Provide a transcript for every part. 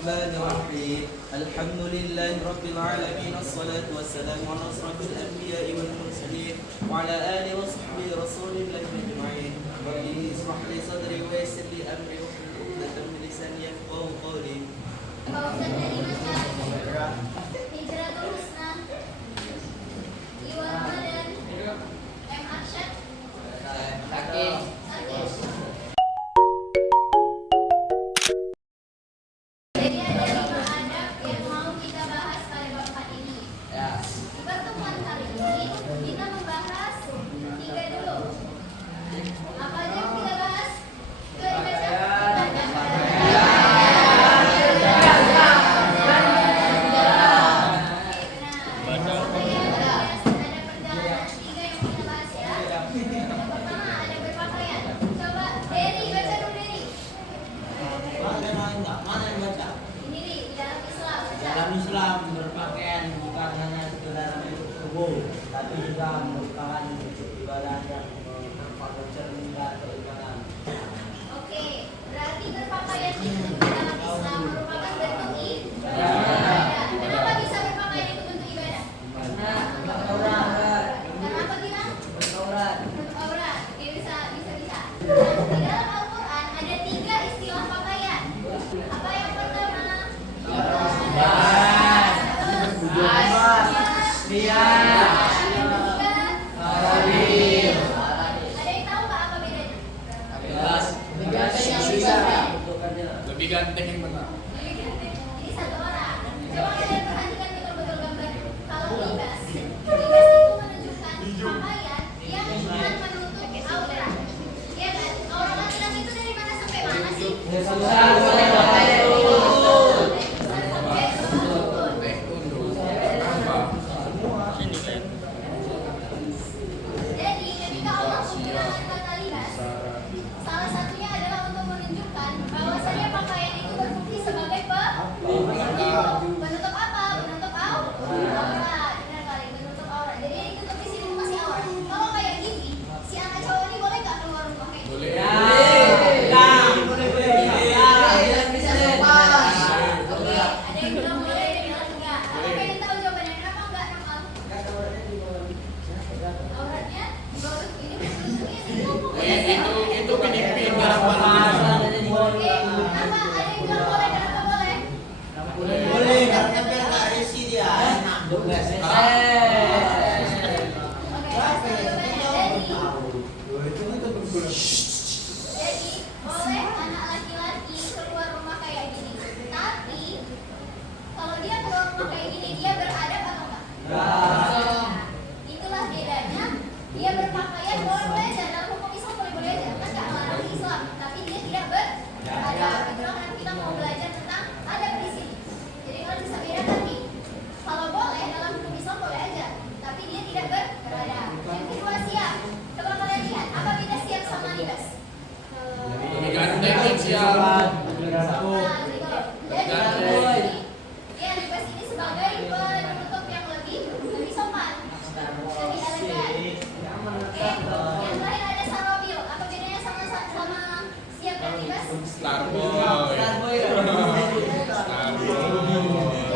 الرحمن الرحيم الحمد لله رب العالمين الصلاة والسلام على أشرف الأنبياء والمرسلين وعلى آله وصحبه رسول الله أجمعين رب اشرح لي صدري ويسر لي أمري واحلل عقدة من لساني يفقهوا قولي. Hijratul Husna Iwan Ramadan M. Arsyad Jadi ada 5 adab yang mau kita bahas pada bab ini. Di pertemuan kali ini kita membahas 3 dulu. Apa aja yang kita bahas? Coba dibaca. Dalam Islam berpakaian bukan hanya sekedar menutup tubuh, tapi juga merupakan ibadah yang mencerminkan keimanan. Oke, berarti berpakaian itu dalam Islam merupakan bentuk ibadah. Kenapa bisa berpakaian itu bentuk ibadah? Karena apa bilang? Aurat. Oke, bisa. Di dalam Al-Quran ada 3 istilah pakaian. Apa yang pertama? Ada yang tahu nggak apa bedanya? Lebih ganteng yang benar. Ini satu orang. Coba kalian perhatikan betul-betul gambar. Kalau libas itu menunjukkan pakaian yang menutup aurat. Iya kan? Aurat laki-laki itu dari mana sampai mana sih? Jadi ketika Allah menggunakan kata libas, salah satunya adalah untuk menunjukkan bahwasanya pakaian itu berfungsi sebagai penutup apa? Penutup aurat. Benar kali, penutup aurat. Jadi yang ditutup di sini masih aurat. Kalau kayak gini, si anak cowok ini boleh nggak keluar rumah kayak gini? Boleh. Oke, ada yang bilang boleh, ada yang bilang enggak. Aku pengen tahu jawabannya kenapa enggak, Namal? Auratnya di bawah ini Itu pinipin dalam bahasa. Oke, kenapa ada yang bilang boleh, kenapa boleh? Boleh, karena biar nggak risih dia. Enak. Oke, jadi boleh anak laki-laki keluar rumah kayak gini. Tapi kalau dia keluar rumah kayak gini, dia beradab atau enggak? Nah, itulah bedanya. Dia berpakaian boleh aja dalam hukum Islam boleh aja. Kan nggak melarang Islam, tapi dia tidak beradab. Itulah kenapa kita mau belajar tentang adab di sini. Jadi kalian bisa bedakan nih. Kalau boleh dalam hukum Islam boleh aja, tapi dia tidak beradab. Yang kedua siap. Coba kalian lihat apa beda siap sama libas? Lebih ganteng yang siap. Jadi libas ini sebagai penutup yang lebih sopan, lebih elegan. Yang lain ada sarobil. Apa bedanya sama siap dan libas? Starboy.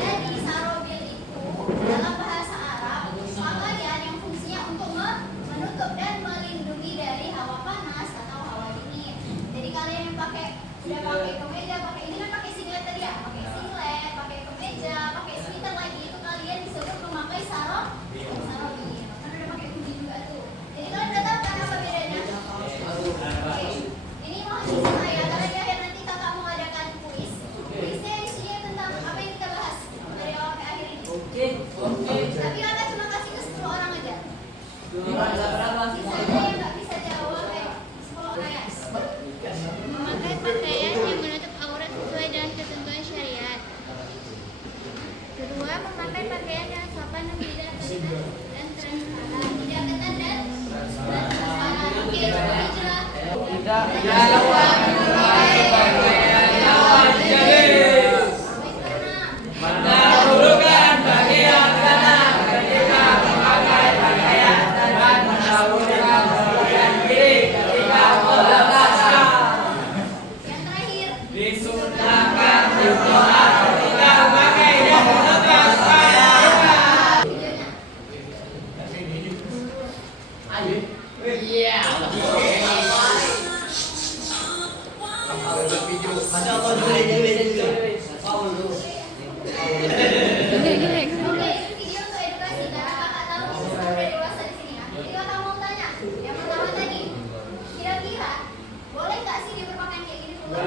Jadi sarobil itu dalam bahasa Arab pakaian yang fungsinya untuk menutup dan melindungi dari hawa panas atau hawa dingin. Jadi kalian yang sudah pakai kemeja, pakai ini kan pakai singlet tadi ya, pakai singlet, pakai kemeja, pakai sweater lagi itu kalian disuruh memakai sarobil. Kan udah pakai hoodie juga tuh. Jadi kalian udah tahu kan apa bedanya? Oke. Ini mohon izin saya karena di akhir nanti kakak mau adakan kuis. Kuisnya isinya tentang apa yang kita bahas dari awal sampai akhir ini. Tapi kakak cuma kasih ke 10 orang aja. Sisanya yang nggak bisa jawab kayak Memakai pakaian yang menutup aurat sesuai dengan ketentuan syariat. Kedua, memakai pakaian yang sopan dan tidak ketat dan transparan. tidak ketat dan transparan. Oke, coba dijelas. Mendahulukan bagian kanan ketika memakai pakaian dan mendahulukan bagian kiri ketika melepaskan. Yang terakhir. Disunahkan istirahat video. Masya Allah juga jadi beda juga. Paul dulu. Gini, gini, gini. Oke, itu video untuk edukasi karena kakak tahu itu semua udah dewasa di sini ya. Jadi kakak mau tanya, yang pertama tadi, kira-kira boleh nggak sih dia berpakaian kayak gini keluar?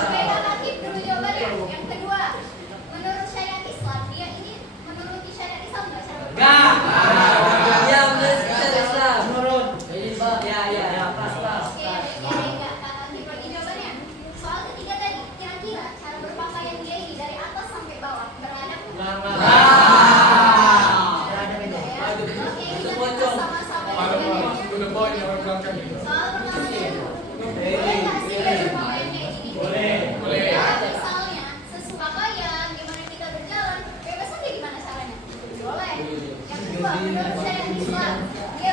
Oke, kakak keep dulu jawabannya. Yang kedua, menurut syariat Islam, dia ini menuruti syariat Islam nggak cara berpakaian? Ya, benar Islam. Menurut. Ya, pas. Oke, enggak. Kakak keep lagi jawabannya. Soal ketiga tadi, kira-kira cara berpakaian dia ini dari atas sampai bawah beradab nggak? Oke, kita sama-sama jawabannya. Udah bawa ini orang belakang. Soal pertamanya dulu. Boleh nggak sih dia berpakaian kayak gini? Boleh. Ya, misalnya pakaian gimana kita berjalan, bebas aja gimana caranya? Boleh. Yang kedua, menurut syariat Islam, dia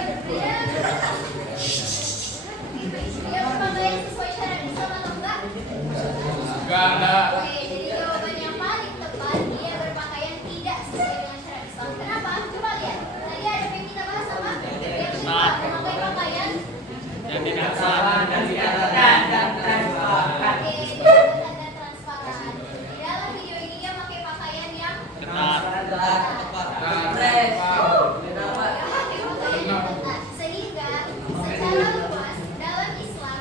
berpakaian sesuai syariat Islam atau enggak? Enggak. Oke, jadi jawaban yang paling tepat, dia berpakaian tidak sesuai dengan syariat Islam. Kenapa? Coba lihat. Tadi ada yang kita bahas apa? Yang kedua, memakai pakaian. Yang tidak salah dan dikatakan dan transparan. Oke, dia dan transparan. Di dalam video ini dia pakai pakaian yang sehingga secara luas dalam Islam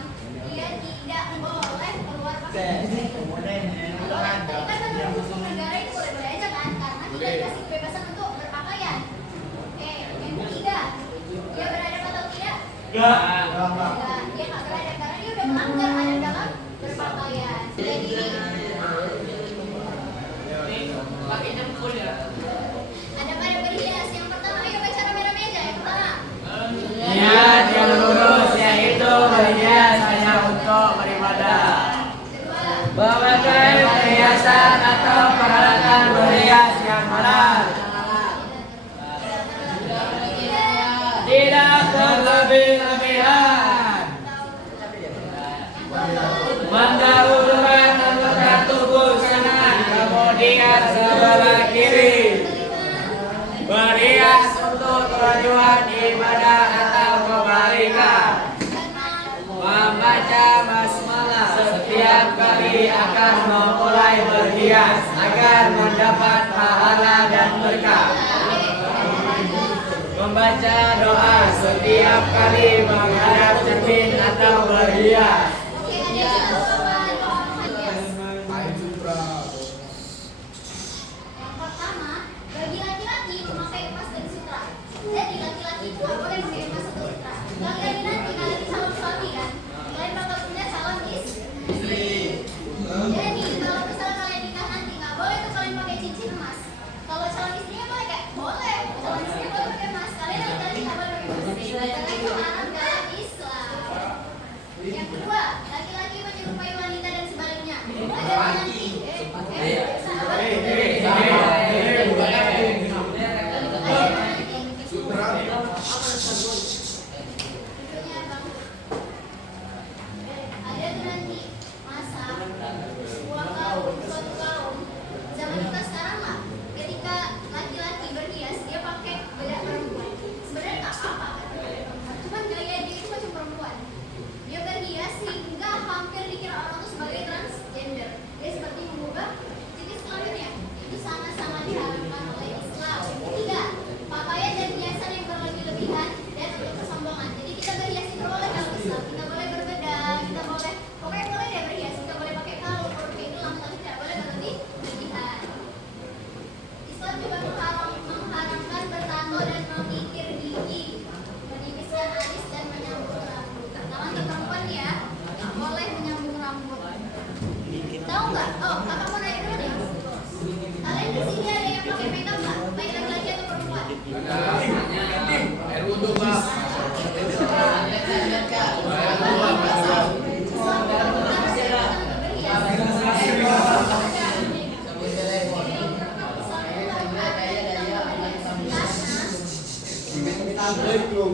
dia tidak boleh keluar pakai kan menurut hukum negara itu boleh-boleh aja kan karena tidak dikasih kebebasan untuk berpakaian. Oke, yang ketiga, dia beradab atau tidak? Enggak, dia nggak beradab karena dia udah melanggar adab dalam berpakaian. Jadi ada berhias. Yang pertama, ayo baca rame-rame aja. Yang pertama, Niat yang lurus yaitu berhias hanya untuk beribadah. kedua, Memakai perhiasan atau peralatan berhias yang halal. Tidak berlebih-lebihan. Mendahulukan anggota tubuh kanan kemudian sebelah kiri. Berhias untuk tujuan ibadah atau kebaikan. Membaca basmalah setiap kali akan memulai berhias agar mendapat pahala dan berkah. Membaca doa setiap kali menghadap cermin atau berhias. oke, ada yang tahu apa doa berhias? Yang pertama, bagi laki-laki memakai emas dan sutra. Jadi laki-laki itu nggak boleh memakai emas atau sutra. Laki-laki nanti kalau di calon suami kan, kalian bakal punya calon istri. Jadi kalau misalnya kalian nikah nanti nggak boleh tuh kalian pakai cincin emas. Kalau calon istrinya boleh nggak? Boleh. Calon istrinya boleh pakai emas. Kalian laki-laki nggak boleh pakai emas. Karena itu haram dalam Islam. Yang kedua, laki-laki menyerupai wanita dan sebaliknya. Ada nanti. Ada nanti masa suatu kaum zaman kita sekarang lah, ketika laki-laki berhias dia pakai bedak perempuan. Sebenarnya nggak apa-apa kan bedak perempuan, cuman gaya dia itu macam perempuan. Dia berhias sehingga hampir dikira orang itu sebagai transgender. Dia seperti mengubah jenis kelaminnya. Itu sama-sama diharamkan oleh Islam. Ketiga, pakaian dan hiasan yang berlebih-lebihan dan untuk kesombongan. Jadi kita berhias itu boleh kalau Islam. Kita boleh berbeda, kita boleh pokoknya boleh deh berhias. Kita boleh pakai kalung, pakai gelang, tapi tidak boleh berlebih-lebihan. Islam juga mengharamkan bertato dan memikir gigi, menipiskan alis dan menyambung rambut. Nah, untuk perempuan ya, nggak boleh menyambung rambut. Tahu nggak? Oh, kakak mau nanya dulu nih. Kalian di sini ada yang pakai makeup nggak? Baik laki-laki atau perempuan? Air wudhu, Pak.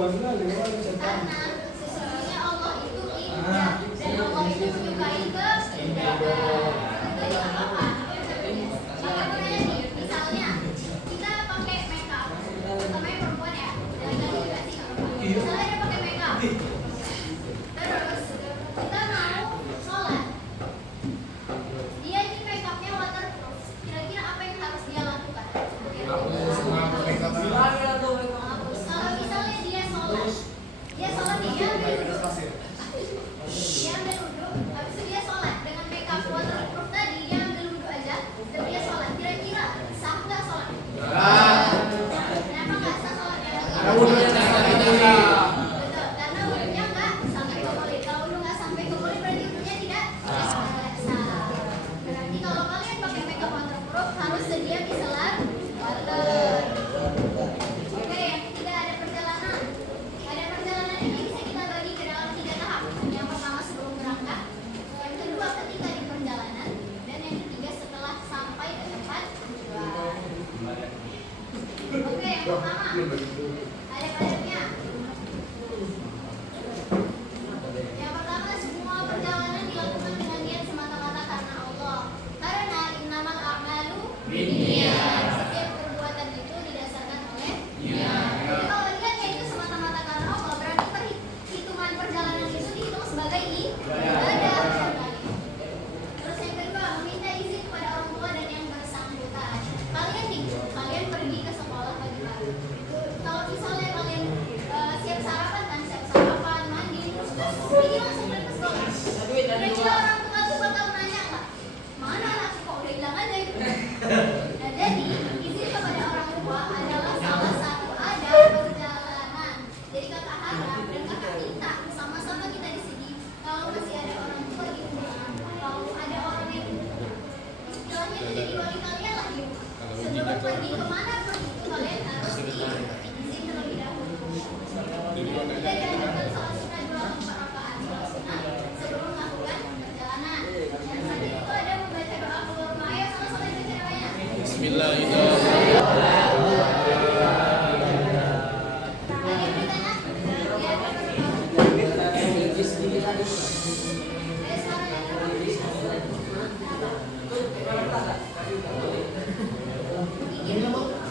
Karena sesungguhnya Allah itu indah dan Allah itu menyukai keindahan. Jadi apa? Maka menanya nih, misalnya kita yang pertama. Adab-adabnya. Yang pertama, semua perjalanan dilakukan dengan niat semata-mata karena Allah. Karena innamal a'malu binniyat. Setiap perbuatan itu didasarkan oleh niat. Jadi kalau niatnya itu semata-mata karena Allah, berarti perhitungan perjalanan itu dihitung sebagai ibadah. Terus yang kedua, meminta izin kepada orang tua dan yang bersangkutan. Kalian pergi ke sekolah pagi-pagi. Kalau misalnya kalian siap sarapan kan, siap sarapan, mandi, terus pergi langsung ke sekolah. Kira-kira orang tua tuh bakal nanya nggak? Mana anakku kok udah hilang aja gitu? Nah, jadi izin kepada orang tua adalah salah satu adab perjalanan. Jadi kakak harap dan kakak minta sama-sama kita di sini. Kalau masih ada orang tua di rumah, kalau ada orang yang istilahnya itu jadi wali kalian lah di rumah. Sebelum pergi kemana pun itu kalian harus diizin terlebih dahulu. Kita diajarkan sholat sunnah 2 rakaat sholat sunnah sebelum melakukan perjalanan. Dan selanjutnya itu ada membaca doa keluar rumah. Ayo sama-sama baca doanya. Bismillahirrahmanirrahim. Ada yang bertanya? Ya, ayo sekarang yang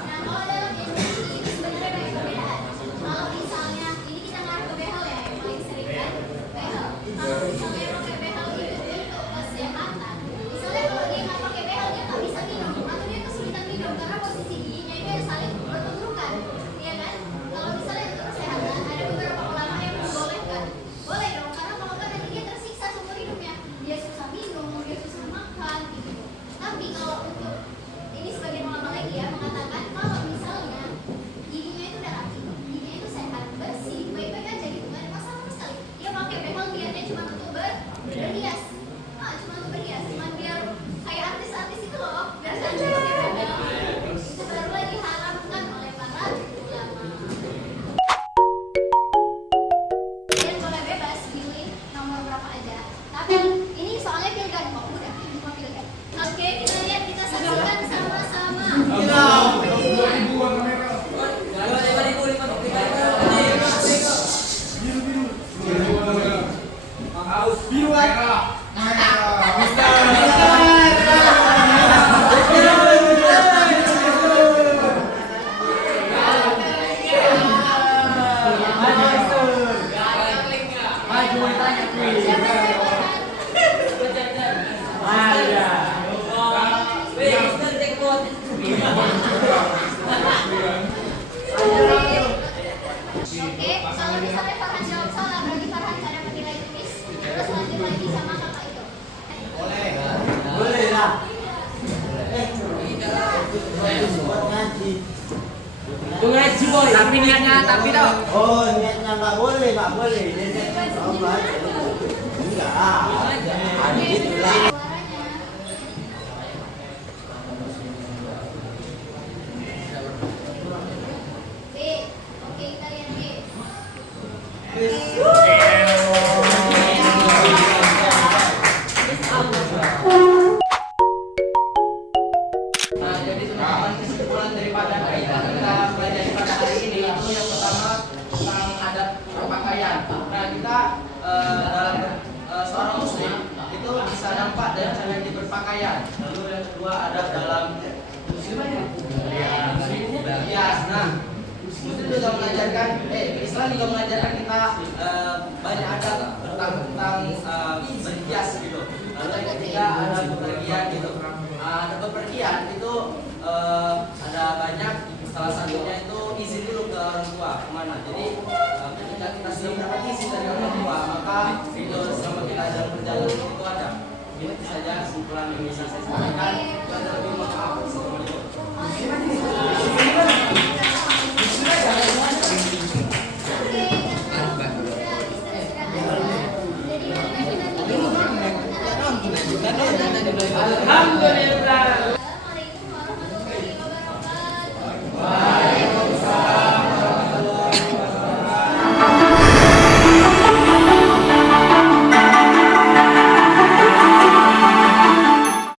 Nah, kalau dalam instruksi ini sebenarnya banyak perbedaan. Kalau misalnya ini kita ngarah ke behel ya, yang paling sering kan behel. Kalau misalnya pakai behel itu untuk kesehatan. Misalnya kalau dia nggak pakai behel dia nggak bisa minum atau dia kesulitan minum karena posisi giginya itu yang saling berbenturan, ya kan? Kalau misalnya untuk kesehatan ada beberapa ulama yang membolehkan. Boleh dong, karena kalau kan nanti dia tersiksa seumur hidupnya. Dia susah minum, dia susah makan gitu. Tapi kalau untuk ini sebagian ulama lagi ya mengatakan kalau misalnya giginya itu udah rapi, giginya itu sehat, bersih, baik-baik aja gitu, nggak ada masalah sama sekali. Dia pakai behel niatnya cuma untuk berhias, cuma untuk berhias, cuma biar kayak artis-artis itu loh, biar saja pakai behel. Itu barulah diharamkan oleh para ulama. Kalian boleh bebas pilih nomor berapa aja, tapi ini soalnya pilgan kok, udah cuma pilgan. Oke, kita lihat, kita saksikan sama-sama. Siapa yang bertanya? Oke, kalau misalnya Farhan jawab salah, berarti Farhan gak dapat nilai tulis. Terus lanjut lagi sama kakak itu. Boleh lah. Buat ngaji. Ngaji boy. Tapi niatnya tapi dong. Oh, niatnya nggak boleh. Niatnya sholat. Enggak. Ada gitu lah. Suaranya. B. Oke, kita lihat B. Nah, jadi teman-teman kesimpulan daripada kita pelajari pada hari ini itu yang pertama tentang adab berpakaian. Nah, kita dalam seorang muslim itu bisa nampak dari cara dia berpakaian. Lalu yang kedua adab dalam hias. Nah, Muslim juga mengajarkan, Islam juga mengajarkan kita banyak adab tentang berhias gitu. Lalu yang ketiga ada bepergian gitu. Ada bepergian itu ada banyak, salah satunya itu izin dulu ke orang tua kemana. Jadi ketika kita sudah mendapat izin dari orang tua, maka itu selama kita dalam perjalanan itu ada. Ini saja kesimpulan yang bisa saya sampaikan. Ada lebih maaf sebelum itu. Alhamdulillah.